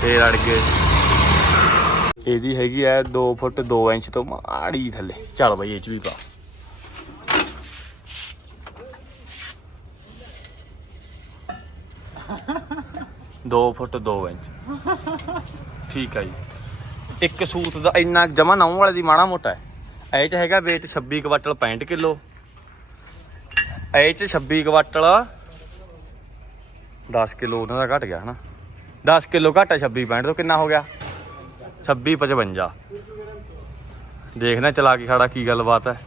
ਫੇਰ ਅੜ ਗਏ ਇਹਦੀ ਹੈਗੀ ਐ 2 ਫੁੱਟ 2 ਇੰਚ ਤੋਂ ਮਾੜੀ ਥੱਲੇ। ਚੱਲ ਬਈ, ਇਹ ਚ ਵੀ ਪਾ। ਦੋ ਫੁੱਟ 2 ਇੰਚ। ਠੀਕ ਆ ਜੀ। ਇੱਕ ਸੂਤ ਦਾ ਇੰਨਾ ਜਮਾ ਨਾਉ ਵਾਲੇ ਦੀ ਮਾੜਾ ਮੋਟਾ ਹੈ। ਇਹ ਚ ਹੈਗਾ weight 26 ਕੁਆਟਲ 65 ਕਿਲੋ। ਇਹ ਚ 26 ਕੁਆਟਲ 10 ਕਿਲੋ ਉਹਨਾਂ ਦਾ ਘਟ ਗਿਆ ਹਨਾ। 10 ਕਿਲੋ ਘਟਾ 26 65 ਤੋਂ ਕਿੰਨਾ ਹੋ ਗਿਆ? 26 55 ਦੇਖਣਾ ਚਲਾ ਕੇ ਖੜਾ ਕੀ ਗੱਲਬਾਤ ਹੈ।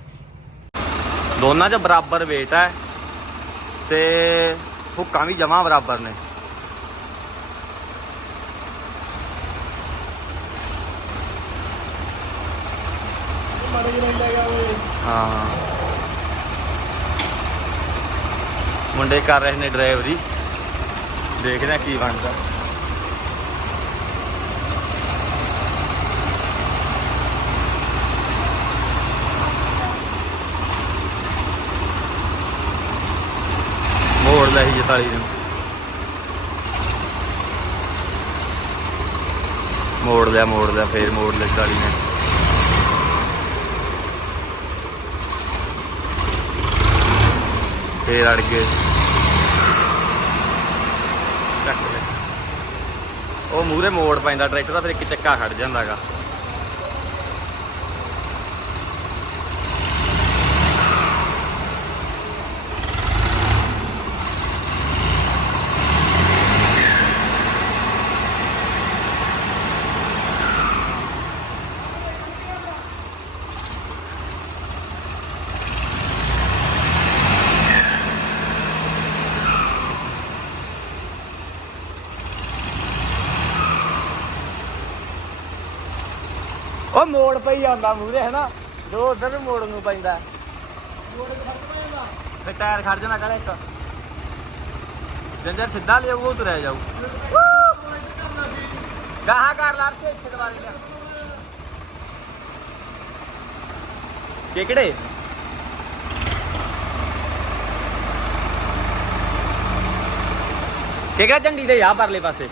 ਦੋਨਾਂ 'ਚ ਬਰਾਬਰ weight ਹੈ ਤੇ ਹੁੱਕਾਂ ਵੀ ਜਮਾ ਬਰਾਬਰ ਨੇ। ਹਾਂ। ਮੁੰਡੇ ਕਰ ਰਹੇ ਨੇ ਡਰਾਈਵਰੀ। ਦੇਖਦੇ ਆ ਕੀ ਬਣਦਾ। ਮੋੜ ਲੈ 44 ਨੂੰ। ਮੋੜ ਲਿਆ ਮੋੜ ਲਿਆ, ਫੇਰ ਮੋੜ ਲਿਆ 44 ਨੇ। ਫੇਰ ਅੜ ਗਏ। ਚੱਕ ਲੈ। ਉਹ ਮੂਰੇ ਮੋੜ ਪੈਂਦਾ, ਟਰੈਕਟਰ ਦਾ ਫਿਰ ਇੱਕ ਚੱਕਾ ਖੜ ਜਾਂਦਾਗਾ। ਉਹ ਮੋੜ ਪਈ ਜਾਂਦਾ ਮੂਰੇ ਹੈ ਦੋ ਉਧਰ ਨੂੰ ਮੋੜ ਨੂੰ ਪੈਂਦਾ ਫੇ ਟਾਇਰ ਖੜ ਜਾਣਾ ਕਾਲੇ ਇੱਕ। ਜੰਜਰ ਸਿੱਧਾ ਲਿਆਊ ਉਹ ਤੁਰਿਆ ਜਾਊ। ਗਾਹਾਂ ਕਰ ਲਾਰ ਕੇ ਇੱਥੇ ਦਵਾਰੇ ਲਿਆ। ਕਿਹੜੇ ਕਿਹੜਾ ਝੰਡੀ ਦੇ ਆ ਪਰਲੇ ਪਾਸੇ।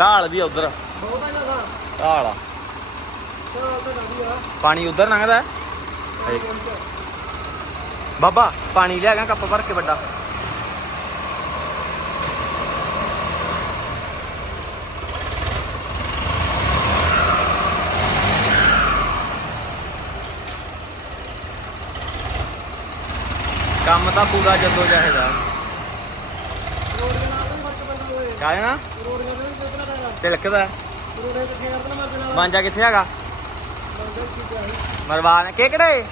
ਢਾਲ ਵੀ ਉਧਰ। ਬਹੁਤ ਆ ਨਾ ਢਾਲ ਆ। ਚਲ ਤਾਂ ਪਾਣੀ ਉਧਰ ਲੰਘਦਾ। ਬਾਬਾ ਪਾਣੀ ਲਿਆ ਗਿਆ ਕੱਪ ਭਰ ਕੇ ਵੱਡਾ। ਕੰਮ ਤਾਂ ਪੂਰਾ ਜਦੋਂ ਚਾਹੀਦਾ ਰੋਡ ਦੇ ਨਾਲ ਵੀ ਫ਼ਰਕ ਪੈਂਦਾ ਓਏ। ਕਾਹਦੇ ਨਾ ਰੋਡ ਦੇ ਨਾਲ ਤਿਲਕਦਾ ਦੇ ਕਿੱਥੇ ਕਰਦਾ ਮੈਂ ਮਾਂਜਾ ਕਿੱਥੇ ਹੈਗਾ? ਬੰਦੇ ਕੀ ਕਿਹੜੇ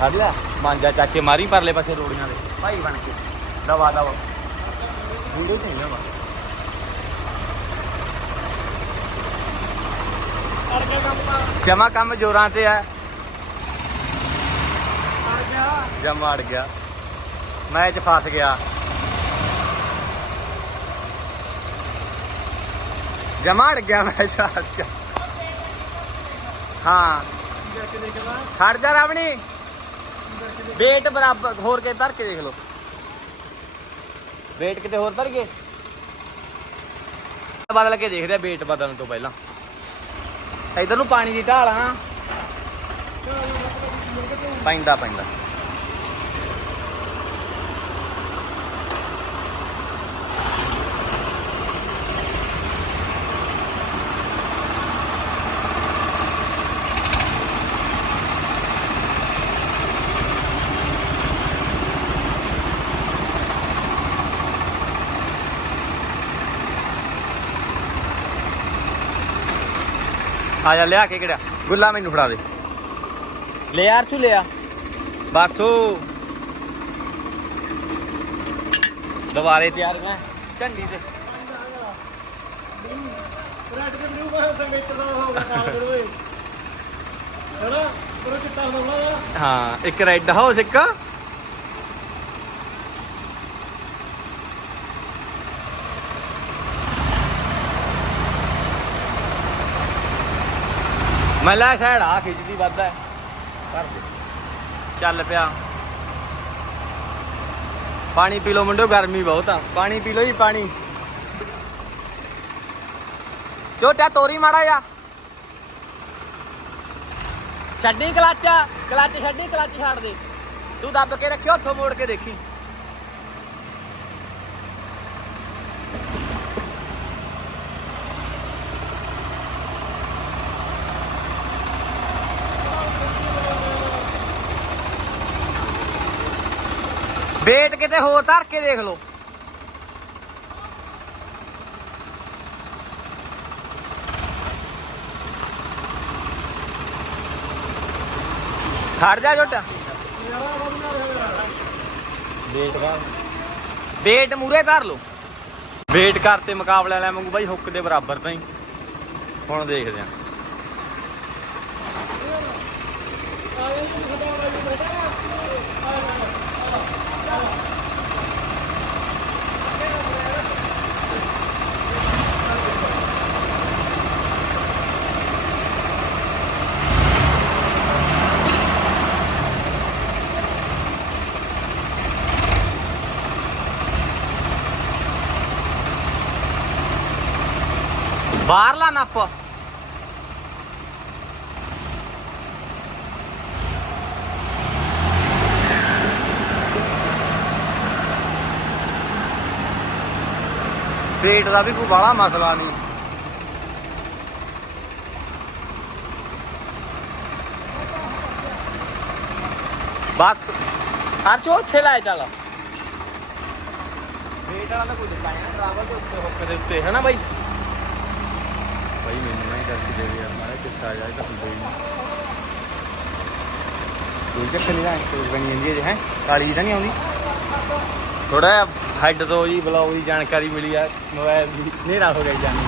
ਕੱਢ ਲਿਆ। ਮਾਂਜਾ ਚੱਕ ਕੇ ਮਾਰੀ ਪਰਲੇ ਪਾਸੇ ਰੋੜੀਆਂ ਦੇ। ਭਾਈ ਬਣ ਕੇ। ਦਵਾ ਦਵਾ। ਵੀਡੀਓ ਤੇ ਨਾ ਜਮਾ ਕੰਮ ਜੋਰਾਂ ਤੇ ਆ। ਜਮਾ ਅੜ ਗਿਆ। ਮੈਂ ਫਸ ਗਿਆ। ਜਮਾ ਅੜ ਗਿਆ ਮੈਚ ਚ ਗਿਆ ਹਾਂ। ਦੇਖ ਖੜ ਜਾ ਰਾਵਣੀ। ਵੇਟ ਬਰਾਬਰ, ਹੋਰ ਕੇ ਧਰ ਕੇ ਦੇਖ ਲਓ। ਵੇਟ ਕਿਤੇ ਹੋਰ ਧਰ ਗਏ ਬਦਲ ਕੇ ਦੇਖਦੇ ਆ ਵੇਟ ਬਦਲਣ ਤੋਂ ਪਹਿਲਾਂ। ਇਧਰ ਨੂੰ ਪਾਣੀ ਦੀ ਢਾਲ ਆ ਨਾ। ਪੈਂਦਾ ਪੈਂਦਾ। ਆ ਜਾ ਲਿਆ ਕੇ ਕਿਹੜਾ? ਗੁੱਲਾ ਮੈਨੂੰ ਫੜਾ ਦੇ। ਲੈ ਯਾਰ ਛੂ ਲਿਆ। ਬਸ ਉਹ ਦੁਬਾਰੇ ਤਿਆਰ ਮੈਂ। ਝੰਡੀ ਤੇ। ਰੈਡ ਬਲੂ ਦਾ ਕਾਲ ਪਰ ਕਿੱਤਾ ਹਾਂ ਇੱਕ ਰੈੱਡ ਹਾਊਸ ਇੱਕ ਮੈਂ ਲੈ ਸਾਈਡ ਆ ਖਿੱਚਦੀ ਵੱਧ ਹੈ ਕਰ ਦੇ। ਚੱਲ ਪਿਆ। ਪਾਣੀ ਪੀ ਲਓ ਮੁੰਡਿਓ, ਗਰਮੀ ਬਹੁਤ ਆ। ਪਾਣੀ ਪੀ ਲਓ ਜੀ, ਪਾਣੀ। ਛੋਟਾ ਤੋਰੀ ਮਾੜਾ ਜਾ ਛੱਡੀ ਕਲੱਚ ਕਲੱਚ ਛੱਡੀ, ਕਲੱਚ ਛੱਡ ਦੇ। ਤੂੰ ਦੱਬ ਕੇ ਰੱਖਿਓ ਹੱਥੋਂ ਮੋੜ ਕੇ ਦੇਖੀ। ਵੇਟ ਕਿਤੇ ਹੋਰ ਧਰ ਕੇ ਦੇਖ ਲਓ। ਖੜ ਜਾ ਝੋਟਾ ਵੇਟ ਕਰ ਵੇਟ ਮੂਰੇ ਧਰ ਲਓ। ਵੇਟ ਕਰਤੇ ਮੁਕਾਬਲੇ ਵਾਲਿਆਂ ਵਾਂਗੂ ਬਾਈ ਹੁੱਕ ਦੇ ਬਰਾਬਰ ਤਾਂ ਹੀ। ਹੁਣ ਦੇਖਦੇ ਆਂ ਬਾਹਰਲਾ ਨੱਪ। ਪੇਟ ਦਾ ਵੀ ਕੋਈ ਬਾਹਲਾ ਮਸਲਾ ਨਹੀਂ। ਬਸ ਹਰ ਚੋ ਉੱਥੇ ਲਾਏ ਚੱਲ। ਵੇਟ ਵਾਲਾ ਤਾਂ ਕੋਈ ਦਿੱਤਾ ਹੈ ਨਾ ਡਰਾਈਵਰ ਦੇ ਉੱਤੇ ਹੁੱਕ ਦੇ ਉੱਤੇ, ਹੈ ਨਾ ਬਾਈ? ਭਾਈ, ਮੈਨੂੰ ਨਹੀਂ ਕਰਕੇ ਦੇ ਦੇ ਯਾਰ ਮਾਰੇ ਕਿੱਥਾ ਜਾਏ ਤਾਂ ਹੁੰਦਾ ਹੀ ਕੋਈ ਚੱਕਰ ਨਹੀਂ ਨਾ ਕੋਈ ਬਣੀ ਜਾਂਦੀ ਹੈ ਹੈ? ਕਾਲੀ ਤਾਂ ਨਹੀਂ ਆਉਂਦੀ? ਥੋੜਾ ਹੈਡ ਤੋਂ ਜੀ ਬਲੌਗ ਦੀ ਜਾਣਕਾਰੀ ਮਿਲੀ ਆ, ਮੋਬਾਈਲ ਦੀ, ਹਨੇਰਾ ਹੋ ਗਿਆ ਜਾਨੀ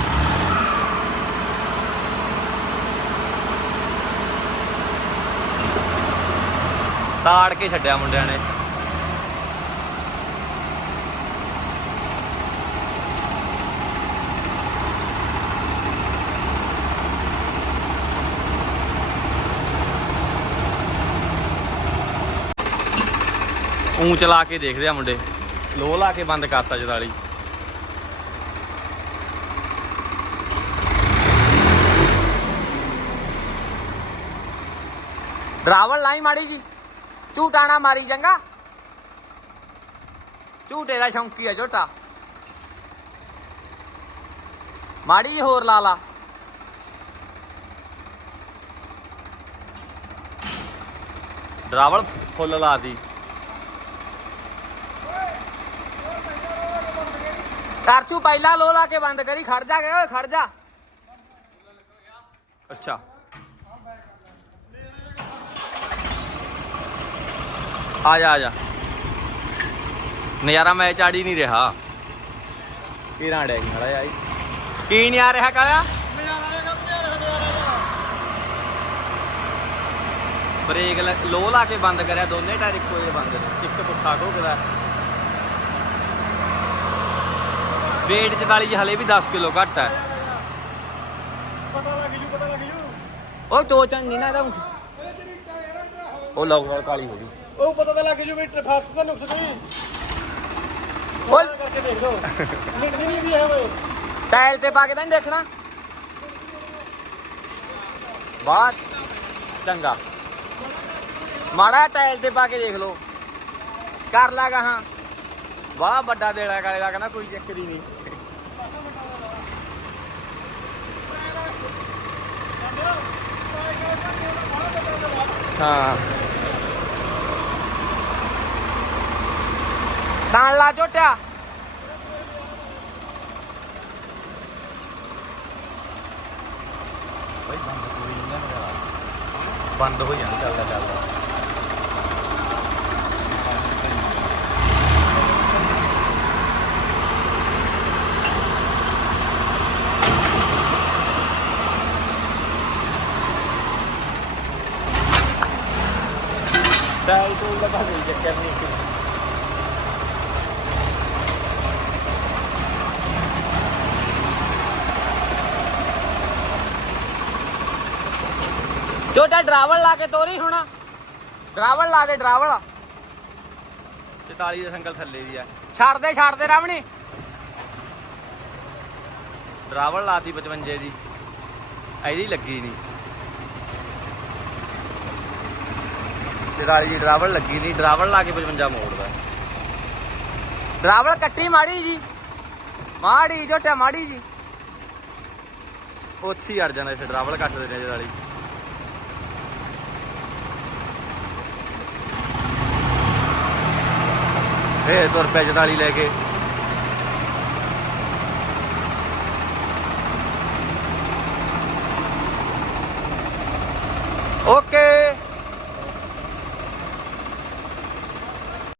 ਤਾੜ ਕੇ ਛੱਡਿਆ ਮੁੰਡਿਆਂ ਨੇ। ਉਂ ਚਲਾ ਕੇ ਦੇਖਦੇ ਆ ਮੁੰਡੇ। ਲੋ ਲਾ ਕੇ ਬੰਦ ਕਰਤਾ ਜਦਾਲੀ। ਡਰਾਵਲ ਲਾਈ ਮਾੜੀ ਜੀ। ਝੂਟਾਣਾ ਮਾਰੀ ਚੰਗਾ ਝੂਟੇ ਦਾ ਸ਼ੌਂਕੀ ਆ ਝੋਟਾ ਮਾੜੀ ਜੀ ਹੋਰ ਲਾ ਲਾ। ਡਰਾਵਲ ਫੁੱਲ ਲਾਤੀ। ਕਰਚੂ ਪਹਿਲਾਂ ਲੋ ਲਾ ਕੇ ਬੰਦ ਕਰੀ ਖੜ ਜਾ ਓਏ ਖੜ ਜਾ। ਅੱਛਾ। ਆ ਜਾ ਆ ਜਾ। ਨਜ਼ਾਰਾ ਮੈਚ ਆੜੀ ਨਹੀਂ ਰਿਹਾ। ਕੀ ਰਾਂਡਿਆ ਕੀ ਖੜਾ ਆਈ। ਕੀ ਨਹੀਂ ਆ ਰਿਹਾ ਕਾਲਿਆ ਬ੍ਰੇਕ ਲ- ਲੋ ਕੇ ਬੰਦ ਕਰਿਆ ਦੋਨੇ ਟਾਇਰ ਇੱਕੋ ਜਿਹੇ ਬੰਦ ਇੱਕ ਪੁੱਠਾ ਘੋਕਦਾ weight 44 ਜੀ ਹਲੇ ਵੀ 10 ਕਿਲੋ ਘੱਟ ਹੈ। ਪਤਾ ਲੱਗ ਜੂ ਪਤਾ ਲੱਗ ਜੂ ਉਹ ਟੋਚਨ ਨਹੀਂ ਨਾ ਇਹਦਾ। ਉਹ ਲੌਗ ਵਾਲ ਕਾਲੀ ਹੋ ਗਈ। ਉਹ ਪਤਾ ਤਾਂ ਲੱਗ ਜੂ ਵੀ ਫਸ ਤਾਂ ਨੁਕਸ ਨਹੀਂ। ਓਏ। ਕਰਕੇ ਦੇਖ ਲਓ। ਮਿੰਟ ਨਹੀਂ ਵੀ ਹੈ ਓਏ। ਟਾਇਲ ਤੇ ਪਾ ਕੇ ਤਾਂ ਨਹੀਂ ਦੇਖਣਾ। ਬਾਹਰ ਚੰਗਾ। ਮਾੜਾ ਟਾਇਲ ਤੇ ਪਾ ਕੇ ਦੇਖ ਲਓ। ਕਰ ਲਾਗਾ ਹਾਂ ਵਾਹ, ਵੱਡਾ ਦੇਲਾ ਕਾਲੇ ਦਾ ਕਹਿੰਦਾ ਕੋਈ ਚੱਕਰ ਹੀ ਨਹੀਂ। ਹਾਂ। ਤਾਂ ਲਾ ਝੋਟਿਆ ਬੰਦ ਕੋਈ ਨਹੀਂ ਬੰਦ ਹੋ ਜਾਂਦਾ ਚੱਲਦਾ ਚੱਲਦਾ ਤਾਂ ਕੋਈ ਚੱਕਰ ਨਹੀਂ ਛੋਟਾ ਡਰਾਵਲ ਲਾ ਕੇ ਤੋਰੀ ਹੁਣ। ਡਰਾਵਲ ਲਾ ਦੇ ਡਰਾਵਲ। 44 ਦੇ ਸੰਗਲ ਥੱਲੇ ਦੀ ਆ। ਛੱਡ ਦੇ ਛੱਡ ਦੇ ਰਾਵਣੀ। ਡਰਾਵਲ ਲਾਤੀ 55 ਦੀ। ਇਹਦੀ ਲੱਗੀ ਨਹੀਂ। 44 ਦੀ ਡਰਾਵਲ ਲੱਗੀ ਨਹੀਂ ਡਰਾਵਲ ਲਾ ਕੇ 55 ਮੋੜਦਾ। ਡਰਾਵਲ ਕੱਟੀ ਮਾੜੀ ਜੀ। ਮਾੜੀ ਝੋਟਾ ਮਾੜੀ ਜੀ। ਉੱਥੇ ਹੀ ਅੜ ਜਾਂਦਾ ਫਿਰ ਡਰਾਵਲ ਕੱਟ ਦਿੰਦੇ ਜਦ ਵਾਲੀ। ਫੇਰ ਤੁਰ ਪਿਆ ਜਦਾਲੀ ਲੈ ਕੇ।